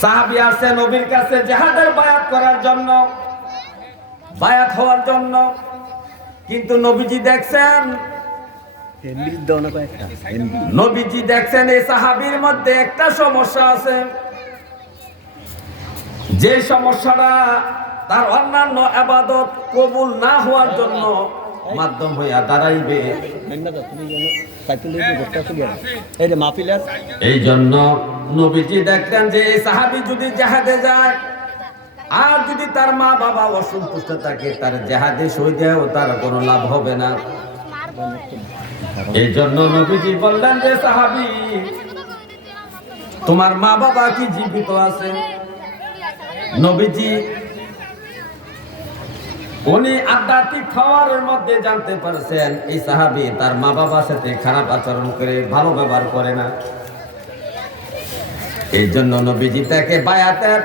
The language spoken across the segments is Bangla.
সাহাবী আসে নবীর কাছে জিহাদের বায়াত করার জন্য, বায়াত হওয়ার জন্য। কিন্তু নবীজি দেখছেন এই সাহাবীর মধ্যে একটা সমস্যা আছে, যে সমস্যাটা তার অন্যান্য ইবাদত কবুল না হওয়ার জন্য মাধ্যম হইয়া দাঁড়াইবে। এই জন্য নবীজি দেখতেন যে এই সাহাবী যদি জিহাদে যায় আর যদি তার মা বাবা অসন্তুষ্ট থাকে, তার জিহাদে শহীদেও তার কোনো লাভ হবে না। এই জন্য নবীজি বললেন যে সাহাবী, তোমার মা বাবা কি জীবিত আছে? নবীজি উনি আধ্যাত্মিক খাওয়ারের মধ্যে জানতে পারছেন এই সাহাবী তার মা বাবার সাথে খারাপ আচরণ করে, ভালো ব্যবহার করে না। এই জন্য নবীজি তাকে বায়াতের,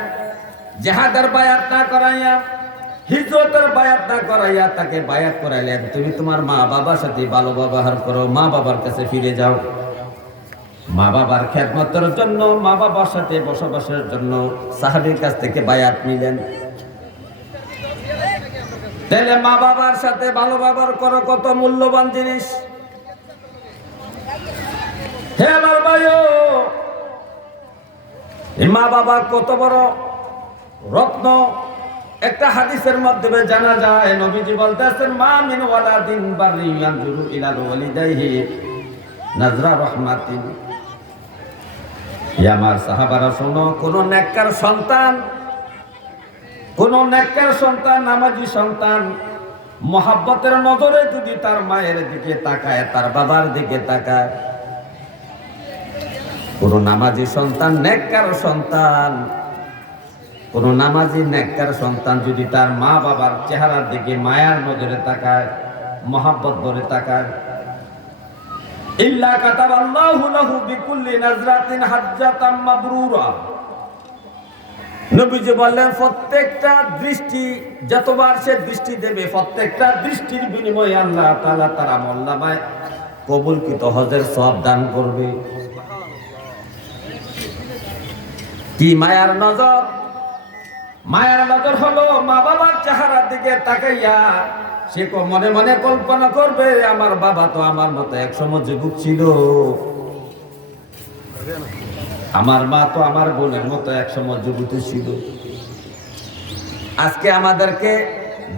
জিহাদের বায়াত না করাইয়া, হিজরতের বায়াত না করাইয়া তাকে বায়াত করাইলেন, তুমি তোমার মা বাবার সাথে ভালো ব্যবহার করো, মা বাবার কাছে ফিরে যাও। মা বাবার খেদমতের জন্য, মা বাবার সাথে বসবাসের জন্য সাহাবীর কাছ থেকে বায়াত নিলেন। তাহলে মা বাবার সাথে ভালো ব্যবহার করো, কত মূল্যবান জিনিস। হে আমার ভাইও, মা বাবা কত বড় রত্ন। একটা হাদিসের মাধ্যমে জানা যায়, নবীজি বলতেছেন, মা মিন ওয়ালাদিন বাররি ইয়ানজুরু ইলা ওয়ালিদাইহি নাজরা রাহমাতিন। আমার সাহাবারা শোনো, কোন নেককার সন্তান, কোন নেককার সন্তান, নামাজি সন্তান মহাব্বতের নজরে যদি তার মায়ের দিকে তাকায়, তার বাবার দিকে তাকায়, কোন নামাজি সন্তান, নেককার সন্তান, কোন নামাজি নেককার সন্তান যদি তার মা বাবার চেহারার দিকে মায়ার নজরে তাকায়, মহাব্বত করে তাকায়, ইল্লা কাতাবাল্লাহু লাহু বিকুল্লি নাজরাতিন হাজ্জাতাম মাবরুরা। নবীজি বললেন, প্রত্যেকটা দৃষ্টি যতবার সে দৃষ্টি দেবে, প্রত্যেকটা দৃষ্টির বিনিময়ে আল্লাহ তাআলা তার আমলনামায় কবুলকৃত হজের সওয়াব দান করবে। কি মায়ার নজর! মায়ার নজর হলো মা বাবার চেহারার দিকে তাকাইয়া সে মনে মনে কল্পনা করবে, আমার বাবা তো আমার মতো একসময় যুবক ছিল, আমার মা তো আমার বোনের মতো একসময় যুবতী ছিল। আজকে আমাদেরকে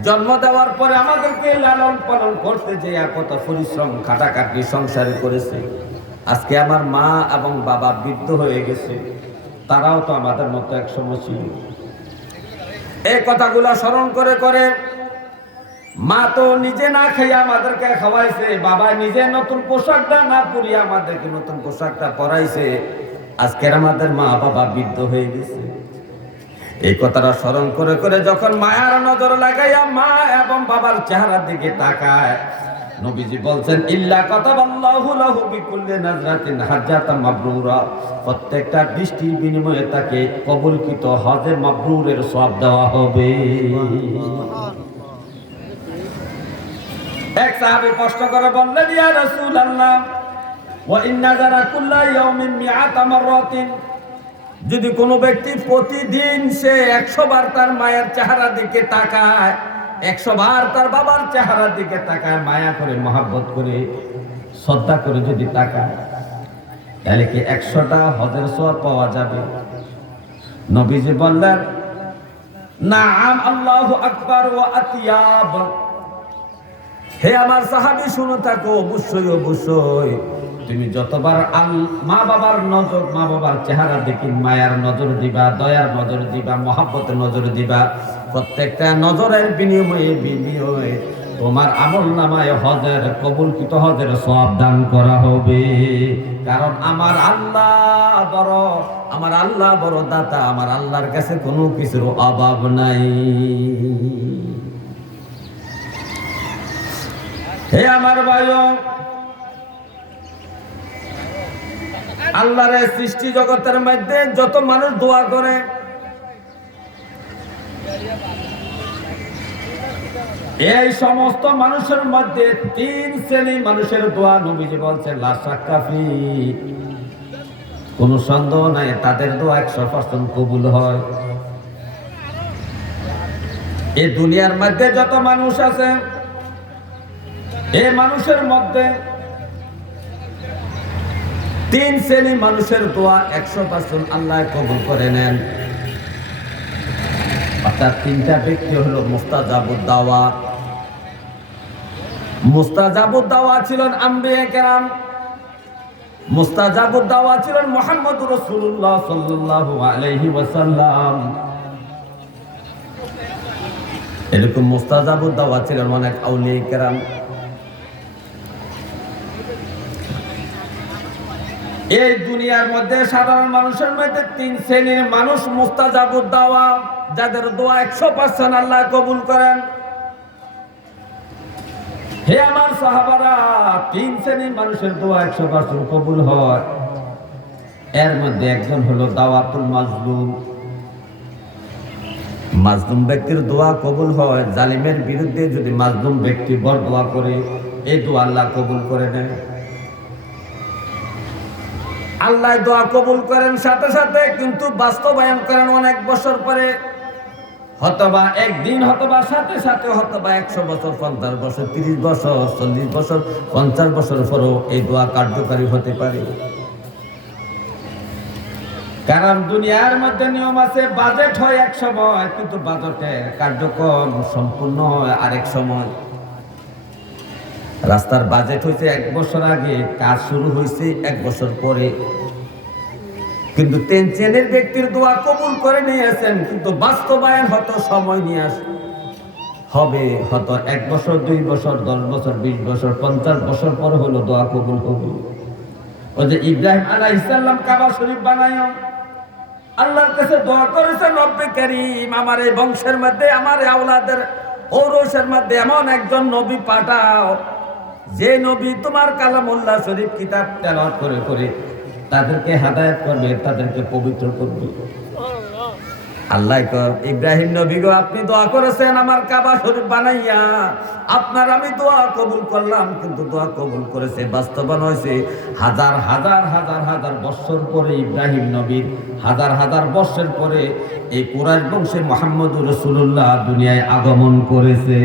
জন্ম দেওয়ার পরে আমাদেরকে লালন পালন করতে যে কত পরিশ্রম খাটাখাটি সংসারে করেছে, আজকে আমার মা এবং বাবা বৃদ্ধ হয়ে গেছে, তারাও তো আমাদের মতো একসময় ছিল। এই কথাগুলো স্মরণ করে করে, মা তো নিজে না খাইয়া আমাদেরকে খাওয়াইছে, বাবা নিজে নতুন পোশাকটা না পরিয়ে আমাদেরকে নতুন পোশাকটা পরাইছে, আজকের আমাদের মা বাবা বৃদ্ধ হয়ে গেছে। এই কথাটা স্মরণ করে করে যখন মায়ার নজর লাগাইয়া মা এবং বাবার চেহারার দিকে তাকায়, নবীজি বলছেন, ইল্লা কাতাবাল্লাহু লাহু বিকুল্লি নাজরাতিন হাজ্জাতাম মাবরুরা। প্রত্যেকটা দৃষ্টির বিনিময়ে তাকে কবুলকৃত হজে মাবরুরের সওয়াব দেওয়া হবে। এক সাহাবী প্রশ্ন করে বললেন, ইয়া রাসূলুল্লাহ, ওয়া ইন নাযারা কুল্লা ইয়াউমিন মিআতা মাররাতিন। যদি কোনো ব্যক্তি প্রতিদিন সে 100 বার তার মায়ের চেহারার দিকে তাকায়, 100 বার তার বাবার চেহারার দিকে তাকায়, মায়া করে, মহব্বত করে, শ্রদ্ধা করে যদি তাকায়, তাহলে কি 100টা হজের সওয়াব পাওয়া যাবে? নবীজি বললেন, নাআম, আল্লাহু আকবার ওয়া আতিয়াব। হে আমার সাহাবী, শুনে থাকো, অবশ্যই অবশ্যই তুমি যতবার মা বাবার নজর, মা বাবার চেহারা দেখি মায়ার নজর দিবা, দয়ার নজর দিবা, মহব্বতের নজর দিবা, প্রত্যেকটা নজরের বিনিময়ে তোমার আমলনামায় হজের কবুলকৃত হজের সওয়াব দান করা হবে। কারণ আমার আল্লাহ বড় দাতা, আমার আল্লাহর কাছে কোনো কিছুর অভাব নাই। হে আমার ভাইও, আল্লাহর সৃষ্টি জগতের মধ্যে যত মানুষ দোয়া করে, এই সমস্ত মানুষের মধ্যে 3 শ্রেণী মানুষের দোয়া নবীজি বলছেন লা শাক্কা ফি। কোনো সন্দেহ নাই তাদের দোয়া 100% কবুল হয়। এই দুনিয়ার মধ্যে যত মানুষ আছে, এই মানুষের মধ্যে 3 শ্রেণী মানুষের দোয়া 100% আল্লাহ কবুল করে নেন। অর্থাৎ 3টা ব্যক্তি হলো মুস্তাজাবুদ দাওয়া। মুস্তাজাবুদ দাওয়া ছিলেন আম্বিয়া কেরাম, মুস্তাজাবুদ দাওয়া ছিলেন মুহাম্মদুর রাসূলুল্লাহ সাল্লাল্লাহু আলাইহি ওয়াসাল্লাম। এরকম মুস্তাজাবুদ দাওয়া ছিলেন অনেক আউলিয়া কেরাম। এই দুনিয়ার মধ্যে সাধারণ মানুষের মধ্যে 3 শ্রেণীর মানুষ মুস্তাজাবুদ দাওয়া, যাদের দোয়া 100% আল্লাহ কবুল করেন। হে আমার সাহাবারা, 3 শ্রেণীর মানুষের দোয়া 100% কবুল হয়। এর মধ্যে একজন হলো দাওয়াতুল মাজলুম। মাজলুম ব্যক্তির দোয়া কবুল হয়। জালিমের বিরুদ্ধে যদি মাজলুম ব্যক্তি বরদোয়া করে, এই দোয়া আল্লাহ কবুল করে নেন। আল্লাহ দোয়া কবুল করেন সাথে সাথে, কিন্তু বাস্তবায়ন করেন অনেক বছর পরে, হতবা একদিন, হতবা সাথে সাথে, হতবা 100 বছর, 50 বছর, 30 বছর, 40 বছর, 50 বছর পরেও এই দোয়া কার্যকারী হতে পারে। কারণ দুনিয়ার মধ্যে নিয়ম আছে, বাজেট হয় এক সময়, কিন্তু বাজেটের কার্যক্রম সম্পূর্ণ হয় আরেক সময়। রাস্তার বাজেট হয়েছে 1 বছর আগে, কাজ শুরু হয়েছে 1 বছর পরে। কিন্তু 3 শ্রেণীর ব্যক্তির দোয়া কবুল করে নিয়েছেন, কিন্তু বাস্তবায়ন হয়তো সময় নিয়ে হবে, হয়তো 1 বছর, 2 বছর, 10 বছর, 20 বছর, 50 বছর পর হলো দোয়া কবুল হবে। ওই যে ইব্রাহিম আলাইহিস সালাম কাবা শরীফ বানায় আল্লাহর কাছে দোয়া করেছেন, রব্বে কারীম, আমার এই বংশের মধ্যে, আমার এই আওলাদের ঔরসের মধ্যে এমন একজন নবী পাঠাও, যে নবী তোমার কালামুল্লাহ শরীফ কিতাব তেলাওয়াত করে করে তাদেরকে হেদায়েত করবে, তাদেরকে পবিত্র করবে। আল্লাহ ইব্রাহিম নবী গো, আপনি দোয়া করেছেন আমার কাবা শরীফ বানাইয়া, আপনার আমি দোয়া কবুল করলাম, কিন্তু দোয়া কবুল করেছে, বাস্তবায়ন হয়েছে হাজার হাজার হাজার হাজার বছর পরে। ইব্রাহিম নবীর হাজার হাজার বছর পরে এই কুরাইশ বংশে মুহাম্মদুর রাসূলুল্লাহ দুনিয়ায় আগমন করেছে,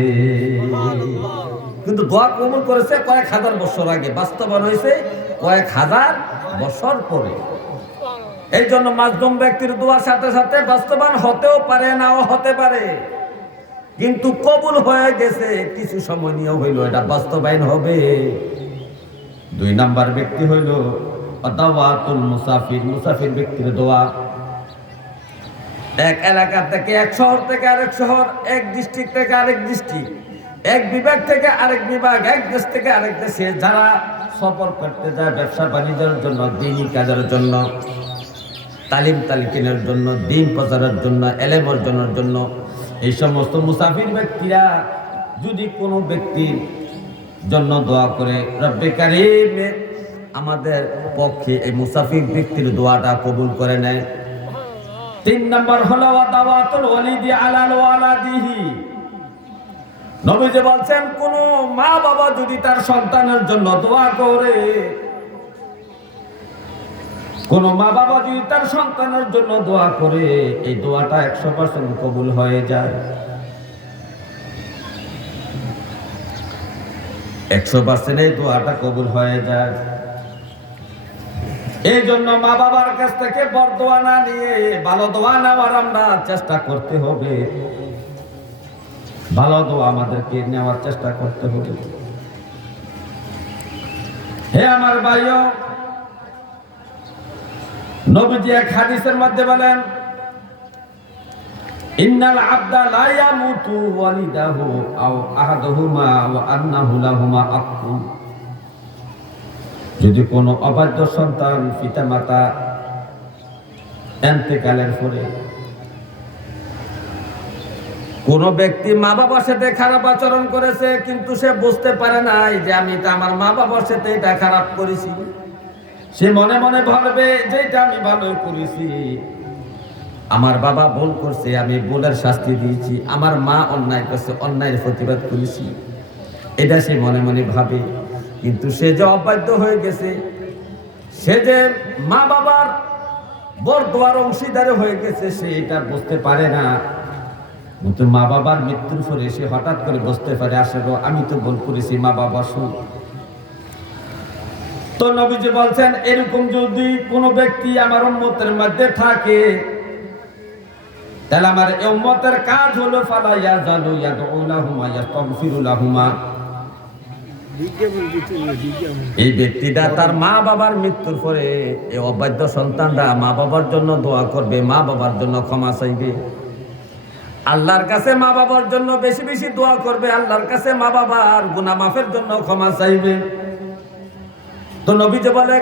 কিন্তু দোয়া কবুল করেছে কয়েক হাজার বছর আগে, বাস্তবায়ন হয়েছে কয়েক হাজার বছর পরে। এই জন্য মাজলুম ব্যক্তির দোয়ার সাথে সাথে বাস্তবায়ন হতেও পারে, নাও হতে পারে, কিন্তু কবুল হয়ে গেছে, কিছু সময় নিয়ে হইল, এটা বাস্তবায়ন হবে। 2 নাম্বার ব্যক্তি হইল দাওয়াতুল মুসাফির। মুসাফির ব্যক্তির দোয়া এক এলাকা থেকে, এক শহর থেকে আরেক শহর, এক ডিস্ট্রিক্ট থেকে আরেক ডিস্ট্রিক্ট, এক বিভাগ থেকে আরেক বিভাগ, এক দেশ থেকে আরেক দেশে যারা সফর করতে যায় ব্যবসা বাণিজ্যের জন্য, দ্বীনি কাজের জন্য, তালিম তালিকিনের জন্য, দ্বীন প্রচারের জন্য, এলেম অর্জনের জন্য, এই সমস্ত মুসাফির ব্যক্তিরা যদি কোনো ব্যক্তির জন্য দোয়া করে, রব্বে কারীম আমাদের পক্ষে এই মুসাফির ব্যক্তির দোয়াটা কবুল করে নেয়। 3 নম্বর হলো দাওয়াতুল ওয়ালিদি আলাল ওয়ালাদিহি। নবীজি বলছেন, কোন মা বাবা যদি তার সন্তানের জন্য দোয়া করে, কোন মা বাবা যদি তার সন্তানের জন্য দোয়া করে, এই দোয়াটা 100% কবুল হয়ে যায়। 100% এই দোয়াটা কবুল হয়ে যায়। এই জন্য মা বাবার কাছ থেকে বরদোয়া না নিয়ে ভালো দোয়া নেওয়ার আমরা চেষ্টা করতে হবে, ভালো দোয়া আমাদেরকে নেওয়ার চেষ্টা করতে হবে। হে আমার ভাইও, নবীজি এক হাদিসের মধ্যে বলেন, ইন্নাল আবদা লা ইয়ামুতু ওয়ালিদাহু আও আহাদুহুমা ওয়া আন্নাহু লাহুমা আক্কু। যদি কোনো অবাধ্য সন্তান পিতামাতা ইন্তেকালের পরে কোন ব্যক্তি মা বাবার সাথে খারাপ আচরণ করেছে, কিন্তু সে বুঝতে পারে নাই যে আমি তো আমার মা বাবার সাথে এটা খারাপ করেছি, সে মনে মনে ভাববে যে এটা আমি ভালো করেছি, আমার বাবা ভুল করছে, আমি ভুলের শাস্তি দিয়েছি, আমার মা অন্যায় করছে, অন্যায়ের প্রতিবাদ করেছি, এটা সে মনে মনে ভাবে। কিন্তু সে যে অবাধ্য হয়ে গেছে, সে যে মা বাবার বরদোয়ার অংশীদার হয়ে গেছে সে এটা বুঝতে পারে না, কিন্তু মা বাবার মৃত্যুর পরে সে হঠাৎ করে বুঝতে পারে আসলে আমি তো ভুল করেছি, মা বাবা শুন। তো নবীজি বলছেন এরকম যদি কোনো ব্যক্তি আমার উম্মতের মধ্যে থাকে তাহলে আমার এই উম্মতের কাজ হলো ফালা ইয়াজালু ইয়াদউলাহুমা ইয়াস্তাগফিরুলাহুমা, এই ব্যক্তিটা তার মা বাবার মৃত্যুর পরে এই অবাধ্য সন্তানরা মা বাবার জন্য দোয়া করবে, মা বাবার জন্য ক্ষমা চাইবে, আল্লাহর কাছে মা বাবার জন্য বেশি বেশি দোয়া করবে, আল্লাহর কাছে মা বাবার গুনাহ মাফের জন্য ক্ষমা চাইবে। তো নবী যে বলে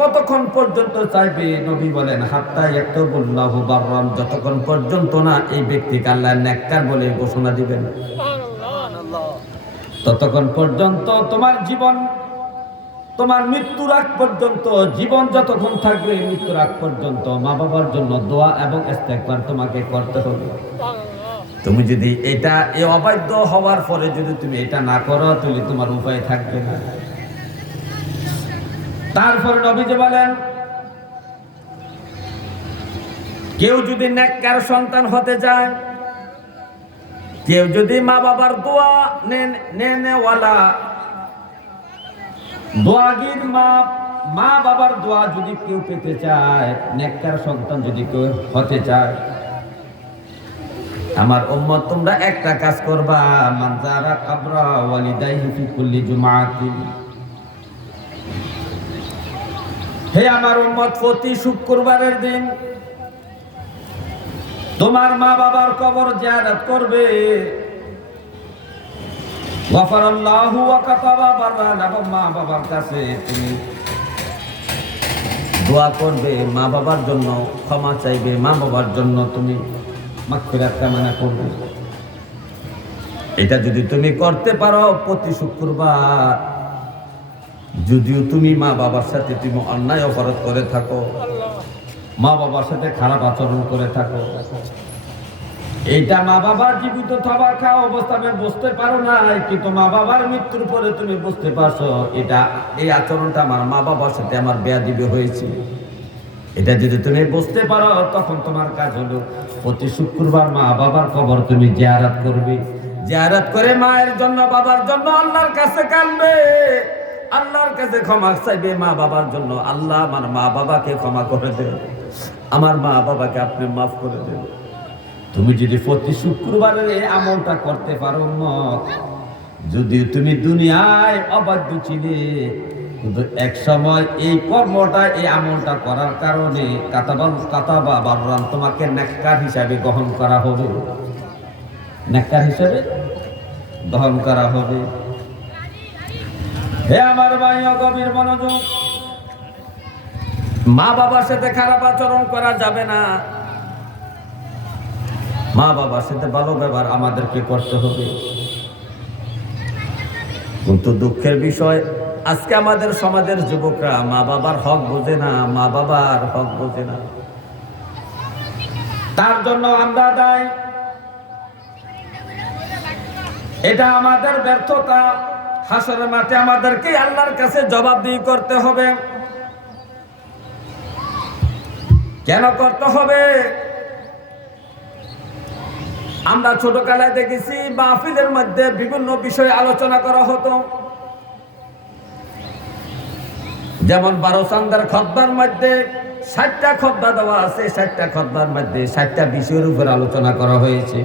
কতক্ষণ পর্যন্ত চাইবে? নবী বলেন হাত্তা ইয়াকতুবুল্লাহু বাররান, যতক্ষণ পর্যন্ত না এই ব্যক্তিকে আল্লাহ নেককার বলে ঘোষণা দিবেন ততক্ষণ পর্যন্ত তোমার জীবন, তোমার মৃত্যুর আগ পর্যন্ত, জীবন যতক্ষণ থাকবে মৃত্যুর আগ পর্যন্ত মা বাবার জন্য দোয়া এবং ইস্তেগফার তোমাকে করতে হবে। তুমি যদি এটা এই অবাধ্য হওয়ার পরে যদি তুমি এটা না করো তাহলে তোমার উপায় থাকবে না। তারপরে নবীজি বলেন কেউ যদি নেককার সন্তান হতে চায়, কেউ যদি মা বাবার দোয়া নেওয়ালা দোয়াগির মা বাবার দোয়া যদি কেউ পেতে চায়, নেককার সন্তান যদি কেউ হতে চায়, আমার উম্মত তোমরা একটা কাজ করবা, মান যারা কাবরা ওয়ালিদাইহি ফি কুল্লি জুমআতিন, হে আমার উম্মত প্রতি শুক্রবারের দিন তোমার মা বাবার কবর জিয়ারত করবে। গফারাল্লাহু ওয়া কাতাবা বাররান, এবং মা বাবার কাছে তুমি দোয়া করবে, মা বাবার জন্য ক্ষমা চাইবে, মা বাবার জন্য তুমি মাগফিরাত কামনা করবে। এটা যদি তুমি করতে পারো প্রতি শুক্রবার, যদিও তুমি মা বাবার সাথে তুমি অন্যায় অপরাধ করে থাকো, মা বাবার সাথে খারাপ আচরণ করে থাকো, এইটা মা বাবা জীবিত থাকা অবস্থায় বুঝতে পারো না, কিন্তু মা বাবার মৃত্যুর পরে তুমি বুঝতে পারছো এটা এই আচরণটা আমার মা বাবার সাথে আমার বেয়াদবি হয়েছে, এটা যদি তুমি বুঝতে পারো তখন তোমার কাজ হলো প্রতি শুক্রবার মা বাবার কবর তুমি জিয়ারত করবে। জিয়ারত করে মায়ের জন্য বাবার জন্য আল্লাহর কাছে কাঁদবে, আল্লাহর কাছে ক্ষমা চাইবে মা বাবার জন্য, আল্লাহ আমার মা বাবাকে ক্ষমা করে দেন, আমার মা বাবাকে আপনি মাফ করে দেন। তুমি যদি প্রতি শুক্রবারের এই আমলটা করতে পারো, যদি তুমি দুনিয়ায় অবাধ্য ছিলে, কিন্তু এক সময় এই কর্মটা এই আমলটা করার কারণে কাতাবা বাররান তোমাকে নেককার হিসাবে গ্রহণ করা হবে, নেককার হিসাবে গ্রহণ করা হবে। হে আমার ভাই গভীর মনোযোগ, মা বাবার সাথে খারাপ আচরণ করা যাবে না, মা বাবার সাথে ভালো ব্যবহার আমাদেরকে করতে হবে। কিন্তু দুঃখের বিষয় আজকে আমাদের সমাজের যুবকরা মা বাবার হক বোঝে না, মা বাবার হক বোঝে না, তার জন্য আমরা দায়ী। এটা আমাদের ব্যর্থতা, হাসরের মাঠে আমাদেরকে আল্লাহর কাছে জবাবদিহি করতে হবে। কেন করতে হবে? আমরা ছোটকালে দেখেছি মাহফিলের মধ্যে বিভিন্ন বিষয় আলোচনা করা হতো, যেমন 12 চান্দার খুতবার মধ্যে 60টা খুতবা দেওয়া আছে, 60টা খুতবার মধ্যে 60টা বিষয়ের উপর আলোচনা করা হয়েছে।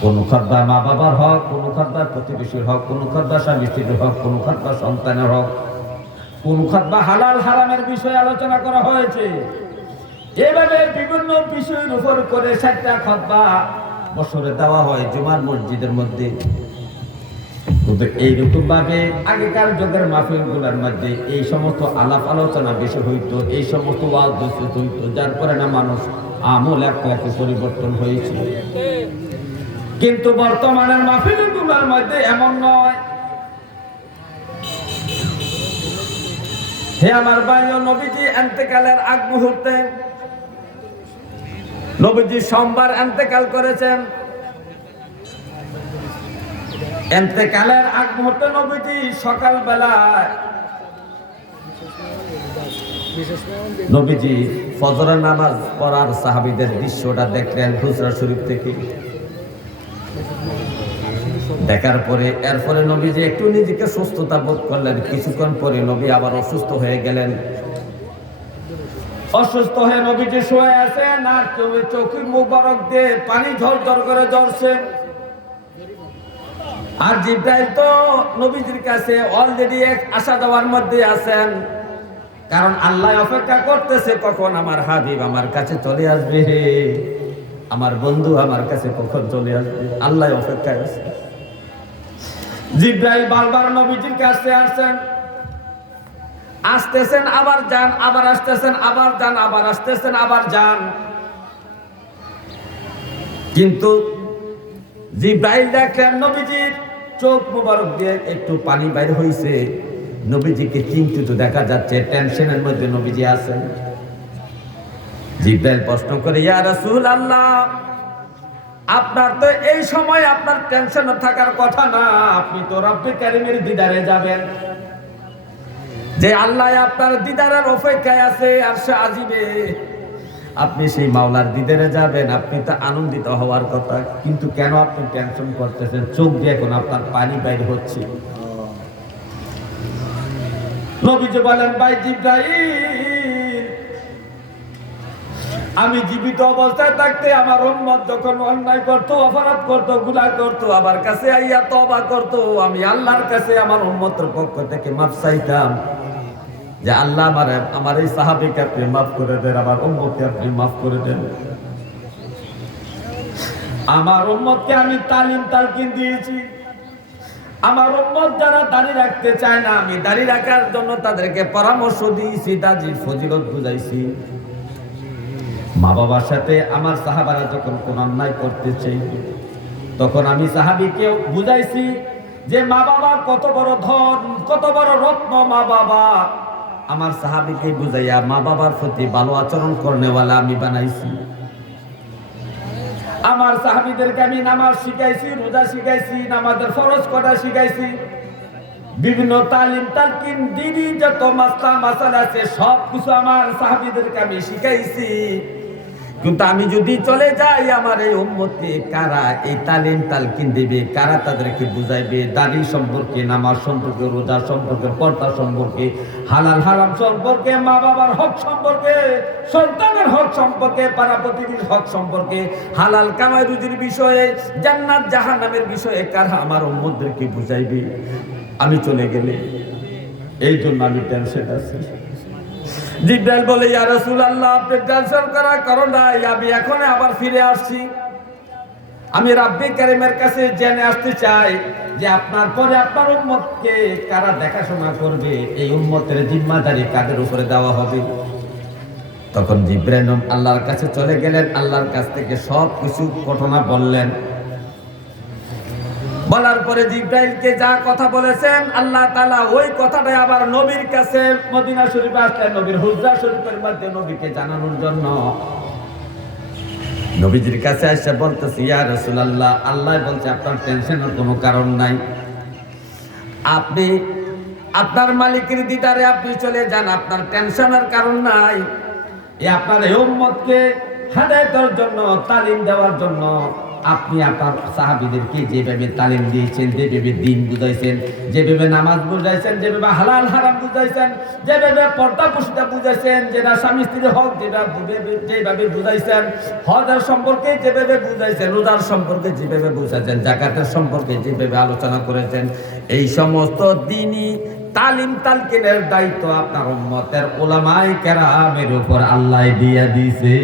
কোন খুতবা মা বাবার হক, কোন খুতবা প্রতিবেশীর হক, কোন খুতবা স্বামী স্ত্রীর হক, কোন খুতবা সন্তানের হক, কোন খুতবা হালাল হারামের বিষয়ে আলোচনা করা হয়েছে। এভাবে বিভিন্ন বিষয়ের উপর করে 60টা খুতবা বছরে দেওয়া হয় জুমার মসজিদের মধ্যে। কিন্তু এইরকম ভাবে আগেকার যুগের মাহফিলগুলোর মধ্যে এই সমস্ত আলাপ আলোচনা বেশি হইতো, এই সমস্ত ওয়াজ হইতো, যার কারণে মানুষ আমল একটা পরিবর্তন হয়েছিল। কিন্তু বর্তমানের মাহফিলগুলোর মধ্যে এমন নয়। হে আমার ভাই, নবীজি ইন্তেকালের আগ মুহূর্তে, নবীজি সোমবার ইন্তেকাল করেছেন। ইন্তেকালের আগ মুহূর্তে নবীজি সকালবেলা নবীজি ফজরের নামাজ পড়ার সাহাবীদের দৃশ্যটা দেখলেন হুজরা শরীফ থেকে। দেখার পরে এরপরে নবীজি একটু নিজেকে সুস্থতা বোধ করলেন। কিছুক্ষণ পরে নবী আবার অসুস্থ হয়ে গেলেন। অসুস্থ হয়ে নবীজি শুয়ে আছেন আর চোখে মুবারক দিয়ে পানি ঝরঝর করে ঝরছে। আর জিব্রাইল তো নবীজির কাছে অলরেডি এক আশা দেওয়ার মধ্যে আছেন, কারণ আল্লাহ অপেক্ষা করতেছে কখন আমার হাবিব আমার কাছে চলে আসবে, আমার বন্ধু আমার কাছে কখন চলে আসবে। আল্লাহ অপেক্ষায় আছে। জিব্রাইল বারবার নবীজির কাছে আসেন, আসতেছেন আবার যান, আবার আসতেছেন আবার যান, আবার আসতেছেন আবার যান। কিন্তু জিব্রাইল দেখলেন নবীজির চোখ মোবারক দিয়ে একটু পানি বাইর হইছে। নবীজিকে চিন্তিত দেখা যাচ্ছে, টেনশনের মধ্যে নবীজি আছেন। জিব্রাইল প্রশ্ন করে, ইয়া রাসূলুল্লাহ, আপনার তো এই সময় আপনার টেনশন থাকার কথা না, আপনি তো রব্বে কারীমের দিদারে যাবেন। যে আল্লাহ আপনার দিদারের অপেক্ষায় আছে আরশে আজিমে, আপনি সেই মাওলার দিদারে যাবেন, আপনি তো আনন্দিত হওয়ার কথা, কিন্তু কেন আপনি টেনশন করতেছেন? চোখ দিয়ে এখন আপনার পানি বাইর হচ্ছে। নবীজি বলেন, ভাই জিব্রাইল, আমি জীবিত অবস্থায় থাকতে আমার উম্মত যখন অন্যায় করতো, অপরাধ করতো, গুনাহ করতো, আমার কাছে আইয়া তওবা করতো, আমি আল্লাহর কাছে আমার উম্মতের পক্ষ থেকে মাফ চাইতাম যে আল্লাহ আমার এই সাহাবীকে আপনি মাফ করে দেন, আমার উম্মতকে আপনি মাফ করে দেন। আমার উম্মতকে আমি তালিম তালকিন দিয়েছি। আমার উম্মত যারা দাঁড়িয়ে রাখতে চায় না, আমি দাঁড়িয়ে রাখার জন্য তাদেরকে পরামর্শ দিয়েছি, দাজির ফজিলত বুঝাইছি। মা বাবার সাথে আমার সাহাবারা যখন কোন অন্যায় করতে চাই, তখন আমি সাহাবীকে বুঝাইছি যে মা বাবা কত বড় ধন, কত বড় রত্ন মা বাবা। আমার সাহাবীকে বুঝাইয়া মা বাবার প্রতি ভালো আচরণ করনেওয়ালা আমি বানাইছি। আমার সাহাবীদেরকে আমি নামাজ শিখাইছি, রোজা শিখাইছি, নামাজের ফরজ করা শিখাইছি, বিভিন্ন তালিম তালকিন দিদি যত মাসলা মাসালা আছে সব কিছু আমার সাহাবীদেরকে আমি শিখাইছি। কিন্তু আমি যদি চলে যাই, আমার এই উম্মতকে কারা এই তালিম তালকিন দিবে, কারা তাদেরকে বুঝাইবে দাড়ি সম্পর্কে, নামাজ সম্পর্কে, রোজা সম্পর্কে, পর্দা সম্পর্কে, হালাল হারাম সম্পর্কে, মা বাবার হক সম্পর্কে, সন্তানের হক সম্পর্কে, পাড়া প্রতিবেশীর হক সম্পর্কে, হালাল কামাই রুজির বিষয়ে, জান্নাত জাহান্নামের বিষয়ে কারা আমার উম্মতদেরকে বুঝাইবে আমি চলে গেলে? এই জন্য আমি টেনশন আছি। জিব্রাইল বলে, ইয়া রাসূলুল্লাহ, আপনি টেনশন করার কারণ নাই, আমি এখন আবার ফিরে আসছি। আমি রব্বে কারীমের কাছে জেনে আসতে চাই যে আপনার পরে আপনার উম্মতকে কারা দেখাশোনা করবে, এই উম্মতের জিম্মাদারি কাদের উপরে দেওয়া হবে। তখন জিব্রাইল আল্লাহর কাছে চলে গেলেন, আল্লাহর কাছ থেকে সব কিছু ঘটনা বললেন। বলার পরে জিব্রাইলকে যা কথা বলেছেন আল্লাহ তাআলা ওই কথাটাই আবার নবীর কাছে মদিনা শরীফে আসলেন, নবীর হুজরা শরীফের মধ্যে নবীকে জানানোর জন্য। নবীজির কাছে এসে বলতেছে, ইয়া রাসূলুল্লাহ, আল্লাহ বলছে আপনার টেনশনের কোনো কারণ নাই, আপনি আপনার মালিকের দিদারে আপনি চলে যান, আপনার টেনশনের কারণ নাই। এই আপনার এই উম্মতকে হেদায়েতের জন্য, তালিম দেওয়ার জন্য আপনি আপনার সাহাবীদেরকে যেভাবে তালিম দিয়েছেন, যেভাবে দিন বুঝাইছেন, যেভাবে নামাজ বুঝাইছেন, যেভাবে হালাল হারাম বুঝাইছেন, যেভাবে পর্দা পুষ্টা বুঝাইছেন, যেটা স্বামী স্ত্রীর হক যেভাবে বুঝাইছেন, হজের সম্পর্কে যেভাবে বুঝাইছেন, রোজার সম্পর্কে যেভাবে বুঝাইছেন, যাকাতের সম্পর্কে যেভাবে আলোচনা করেছেন, এই সমস্ত দিনই তালিম তালকিনের দায়িত্ব আপনার উম্মতের উলামায়ে কেরামের উপর আল্লাহ দিয়ে দিয়েছে।